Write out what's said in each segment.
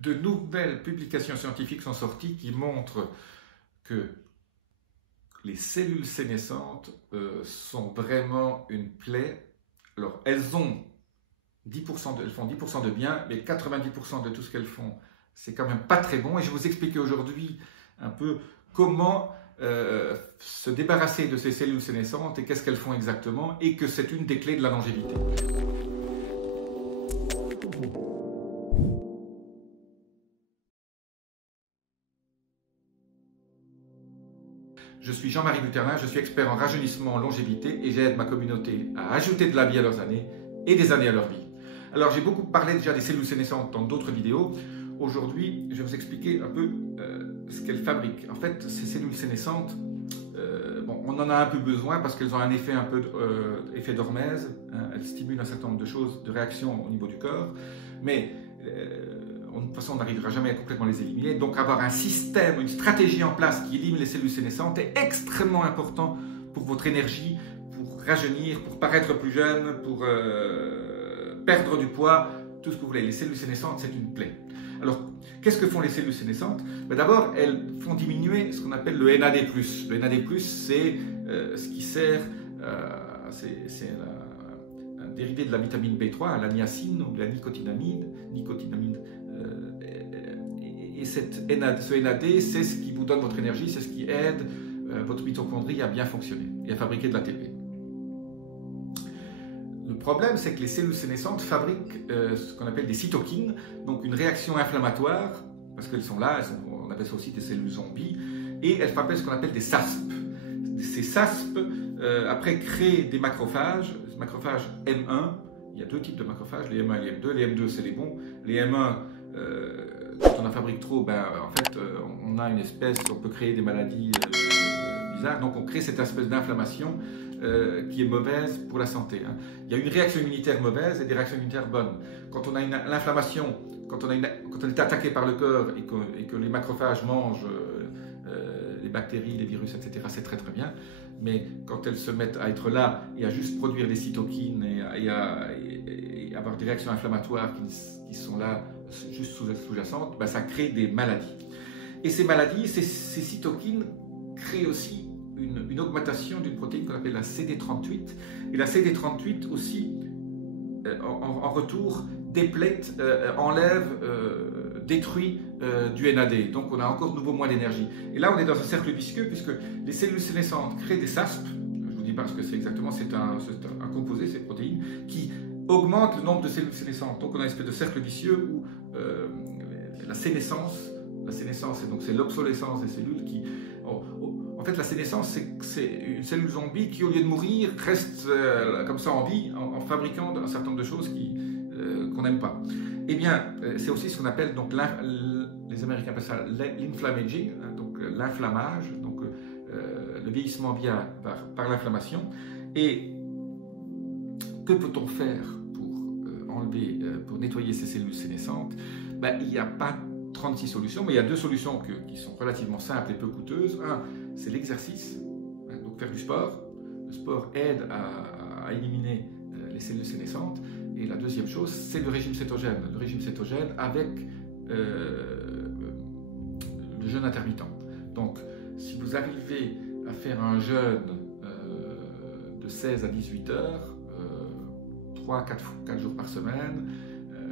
De nouvelles publications scientifiques sont sorties qui montrent que les cellules sénescentes sont vraiment une plaie. Alors, elles font 10% de bien, mais 90% de tout ce qu'elles font, c'est quand même pas très bon. Et je vais vous expliquer aujourd'hui un peu comment se débarrasser de ces cellules sénescentes et qu'est-ce qu'elles font exactement, et que c'est une des clés de la longévité. Je suis Jean-Marie Buterlin, je suis expert en rajeunissement, en longévité, et j'aide ma communauté à ajouter de la vie à leurs années et des années à leur vie. Alors, j'ai beaucoup parlé déjà des cellules sénescentes dans d'autres vidéos. Aujourd'hui, je vais vous expliquer un peu ce qu'elles fabriquent. En fait, ces cellules sénescentes, bon, on en a un peu besoin parce qu'elles ont un effet un peu effet d'hormèse. Hein, elles stimulent un certain nombre de choses, de réactions au niveau du corps, mais de toute façon, on n'arrivera jamais à complètement les éliminer. Donc, avoir un système, une stratégie en place qui élimine les cellules sénescentes est extrêmement important pour votre énergie, pour rajeunir, pour paraître plus jeune, pour perdre du poids, tout ce que vous voulez. Les cellules sénescentes, c'est une plaie. Alors, qu'est-ce que font les cellules sénescentes? D'abord, elles font diminuer ce qu'on appelle le NAD+. Le NAD+, c'est ce qui sert, c'est un dérivé de la vitamine B3, la niacine ou de la nicotinamide. Et ce NAD, c'est ce qui vous donne votre énergie, c'est ce qui aide votre mitochondrie à bien fonctionner et à fabriquer de l'ATP. Le problème, c'est que les cellules sénescentes fabriquent ce qu'on appelle des cytokines, donc une réaction inflammatoire, parce qu'elles sont là, on appelle ça aussi des cellules zombies, et elles fabriquent ce qu'on appelle des SASP. Ces SASP, après, créent des macrophages, les macrophages M1, il y a deux types de macrophages, les M1 et les M2. Les M2, c'est les bons. Les M1, quand on en fabrique trop, en fait, on a une espèce, on peut créer des maladies bizarres, donc on crée cette espèce d'inflammation qui est mauvaise pour la santé. Hein. Il y a une réaction immunitaire mauvaise et des réactions immunitaires bonnes. Quand on a l'inflammation, quand on est attaqué par le corps et que les macrophages mangent les bactéries, les virus, etc., c'est très très bien. Mais quand elles se mettent à être là et à juste produire des cytokines et avoir des réactions inflammatoires qui sont là juste sous-jacentes, ça crée des maladies. Et ces maladies, ces cytokines créent aussi une augmentation d'une protéine qu'on appelle la CD38. Et la CD38 aussi, en retour, déplète, enlève, détruit du NAD. Donc on a encore de nouveau moins d'énergie. Et là, on est dans un cercle vicieux puisque les cellules sénescentes créent des SASP. Je vous dis pas ce que c'est exactement, c'est un composé, ces protéines, qui augmente le nombre de cellules sénescentes. Donc on a une espèce de cercle vicieux où la sénescence, c'est l'obsolescence des cellules qui... En fait, la sénescence, c'est une cellule zombie qui, au lieu de mourir, reste comme ça en vie, en fabriquant un certain nombre de choses qu'on n'aime pas. Eh bien, c'est aussi ce qu'on appelle, donc, les Américains appellent ça l'inflammaging, hein, donc l'inflammage, donc le vieillissement vient par l'inflammation. Et que peut-on faire pour pour nettoyer ces cellules sénescentes? Il n'y a pas 36 solutions, mais il y a deux solutions qui sont relativement simples et peu coûteuses. Un, c'est l'exercice, donc faire du sport. Le sport aide à éliminer les cellules sénescentes. Et la deuxième chose, c'est le régime cétogène. Le régime cétogène avec le jeûne intermittent. Donc, si vous arrivez à faire un jeûne de 16 à 18 heures, 3-4 jours par semaine,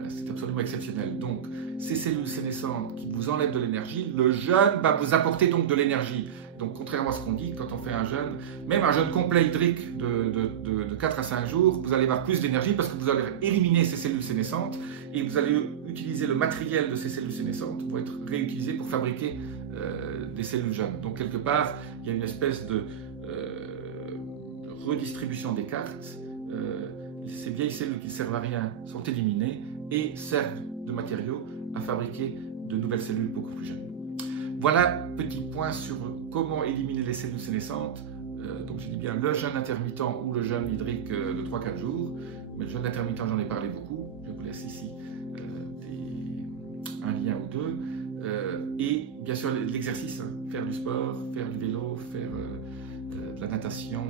c'est absolument exceptionnel. Donc, ces cellules sénescentes qui vous enlèvent de l'énergie, le jeûne va vous apporter donc de l'énergie. Donc, contrairement à ce qu'on dit, quand on fait un jeûne, même un jeûne complet hydrique de 4 à 5 jours, vous allez avoir plus d'énergie parce que vous allez éliminer ces cellules sénescentes et vous allez utiliser le matériel de ces cellules sénescentes pour être réutilisé pour fabriquer des cellules jeunes. Donc, quelque part, il y a une espèce de redistribution des cartes. Ces vieilles cellules qui ne servent à rien sont éliminées et servent de matériaux à fabriquer de nouvelles cellules beaucoup plus jeunes. Voilà, petit point sur comment éliminer les cellules sénescentes. Donc je dis bien le jeûne intermittent ou le jeûne hydrique de 3-4 jours. Mais le jeûne intermittent, j'en ai parlé beaucoup. Je vous laisse ici un lien ou deux. Et bien sûr l'exercice, hein, faire du sport, faire du vélo, faire de la natation,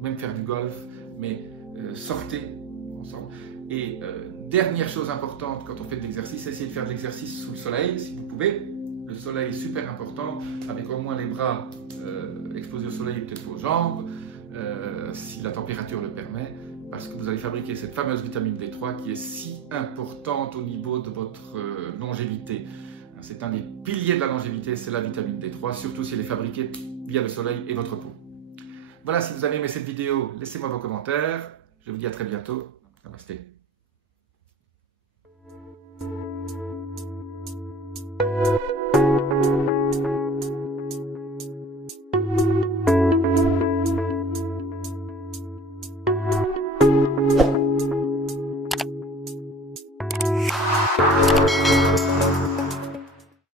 même faire du golf. Mais sortez ensemble et Dernière chose importante quand on fait de l'exercice, essayez de faire de l'exercice sous le soleil si vous pouvez. Le soleil est super important, avec au moins les bras exposés au soleil, peut-être vos jambes, si la température le permet, parce que vous allez fabriquer cette fameuse vitamine D3 qui est si importante au niveau de votre longévité. C'est un des piliers de la longévité, c'est la vitamine D3, surtout si elle est fabriquée via le soleil et votre peau. Voilà, si vous avez aimé cette vidéo, laissez-moi vos commentaires. Je vous dis à très bientôt. Namasté.